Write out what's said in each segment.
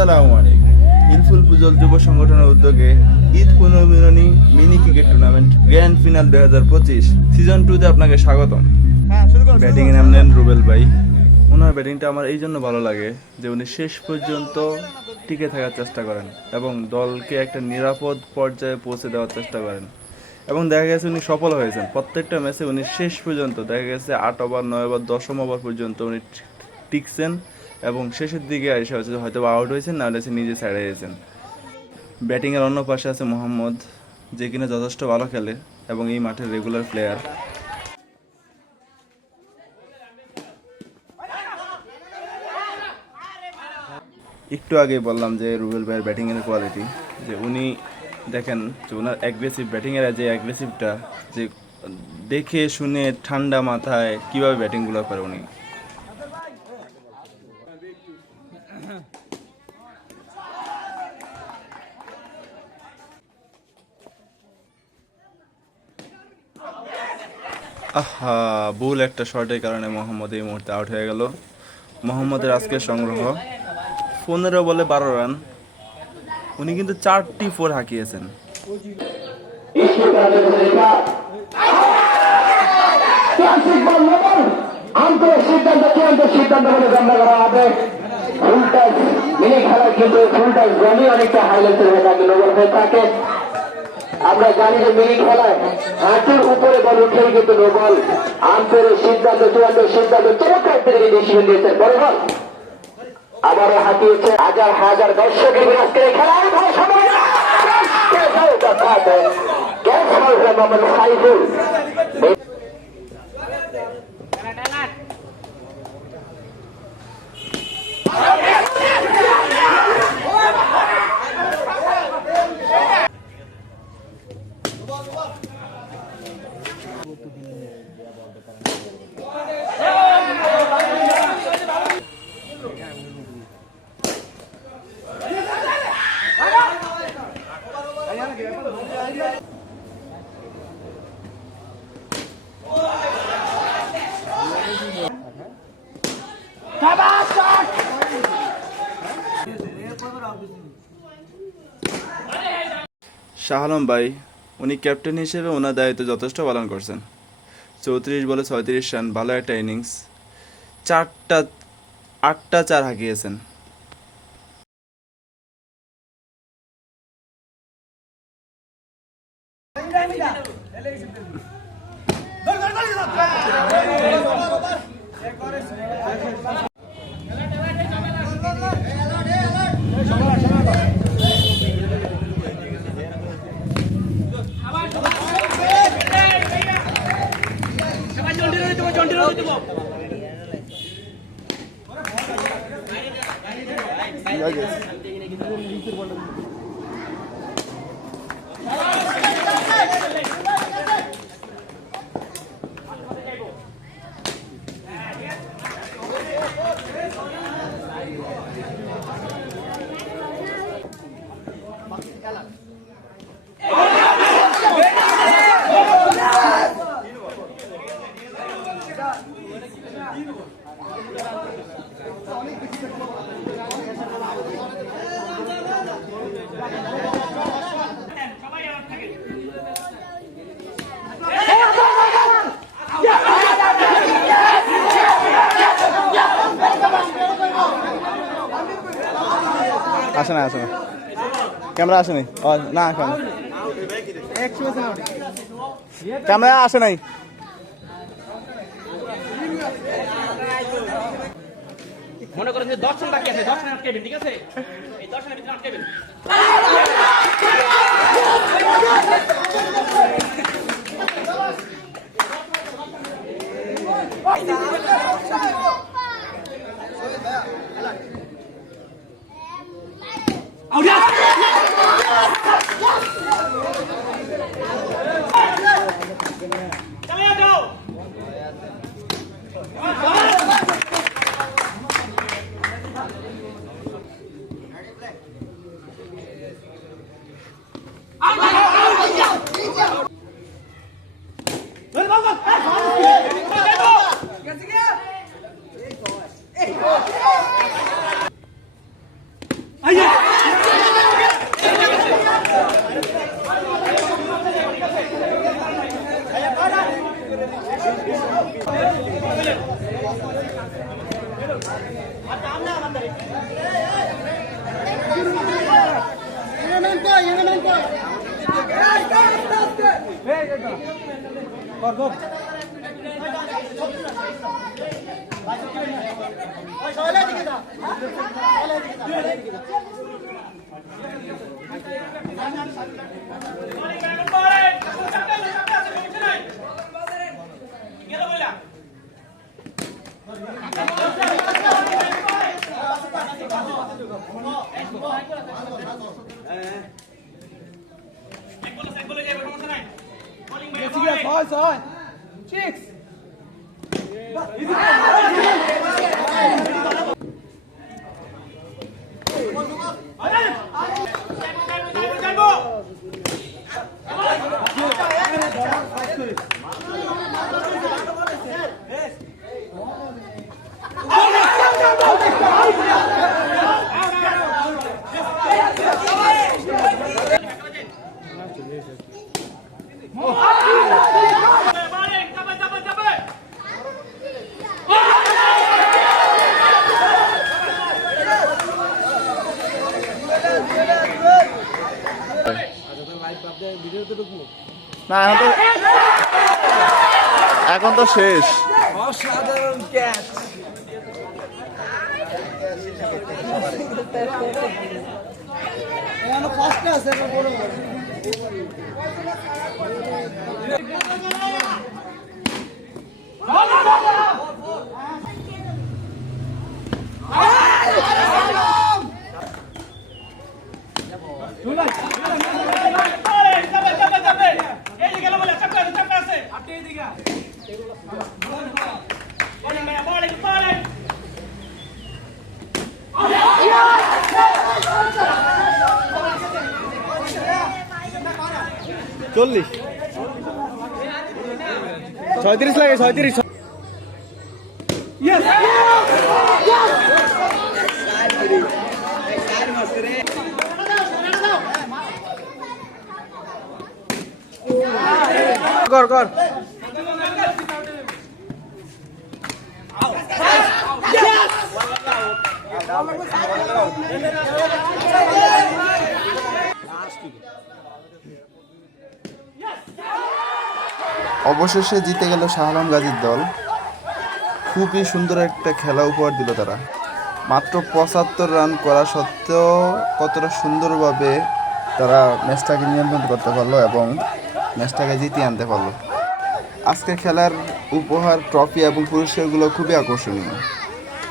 আসসালামু আলাইকুম। হিলফুল পুজল যুব সংগঠনের উদ্যোগে ঈদ পুনর্মিলনী mini cricket tournament grand final 2025 season 2 তে আপনাকে স্বাগতম। ব্যাটিং এ নামলেন রুবেল ভাই। ওনার ব্যাটিংটা আমার এই জন্য ভালো লাগে যে উনি শেষ পর্যন্ত টিকে থাকার চেষ্টা করেন এবং দলকে একটা নিরাপদ পর্যায়ে পৌঁছে দেওয়ার চেষ্টা করেন এবং দেখা গেছে উনি সফল হয়েছেন। প্রত্যেকটা ম্যাচে উনি শেষ পর্যন্ত দেখা গেছে 8 ওভার 9 ওভার 10ম ওভার পর্যন্ত উনি টিকছেন এবং শেষের দিকে এসে হয়তো আউট হয়েছেন, না হলে নিজে সাইডে গেছেন। ব্যাটিংয়ের অন্য পাশে আছে মোহাম্মদ, যে কিনা যথেষ্ট ভালো খেলে এবং এই মাঠের রেগুলার প্লেয়ার। একটু আগে বললাম যে রুবেল ভাইয়ের ব্যাটিংয়ের কোয়ালিটি, যে উনি দেখেন যে ওনার অ্যাগ্রেসিভ ব্যাটিংয়ের যে অ্যাগ্রেসিভটা, যে দেখে শুনে ঠান্ডা মাথায় কীভাবে ব্যাটিংগুলো করে উনি। আহা, ভুল একটা শটের কারণে মোহাম্মদ এই মুহূর্তে আউট হয়ে গেল। মোহাম্মদের আজকের সংগ্রহ 15 বলে 12 রান। উনি কিন্তু 4টি 4 হাঁকিয়েছেন। আমরা জানি যে মিনি খেলায় হাঁটুর উপরে বল উঠে কিন্তু নো বল। আম্পায়ারের সিদ্ধান্ত, চূড়ান্ত সিদ্ধান্ত, চমৎকার থেকে ডিসিশন দিয়েছেন। বড় বল আবারও হাঁটিয়েছে হাজার হাজার দর্শকের আজকের খেলার সময় মোহাম্মদ সাইফুল। শাহ আলম ভাই, উনি ক্যাপ্টেন হিসেবে ওনার দায়িত্ব যথেষ্ট পালন করছেন। 34 বলে 36 রান, ভালো একটা ইনিংস। 8টা 4 হাঁকিয়েছেন। আসে না, ক্যামেরা আসে নাই। না, ক্যামেরা আসে নাই। মনে করেন যে দর্শন বাকি আছে, দর্শন আটকাবেন, ঠিক আছে? এই দর্শনের ভিতরে আটকাবেন। না এখন তো শেষ। অসাধারণ ক্যাচ। ফার্স্টে আছে বড় বড়। চল্লিশ 37 লাগে 37। কর কর অবশেষে জিতে গেল শাহ আলম গাজীর দল। খুবই সুন্দর একটা খেলা উপহার দিল তারা। মাত্র 75 রান করা সত্ত্বেও কতটা সুন্দরভাবে তারা ম্যাচটাকে নিয়ন্ত্রণ করতে পারলো এবং ম্যাচটাকে জিতিয়ে আনতে পারলো। আজকের খেলার উপহার ট্রফি এবং পুরস্কারগুলো খুবই আকর্ষণীয়।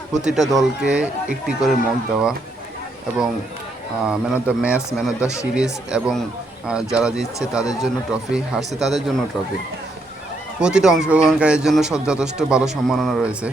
প্রতিটা দলকে একটি করে মগ দেওয়া এবং man of the match, man of the series এবং যারা জিতছে তাদের জন্য ট্রফি, হারছে তাদের জন্য ট্রফি। প্রতিটা অংশগ্রহণকারীর জন্য যথেষ্ট ভালো সম্মাননা রয়েছে।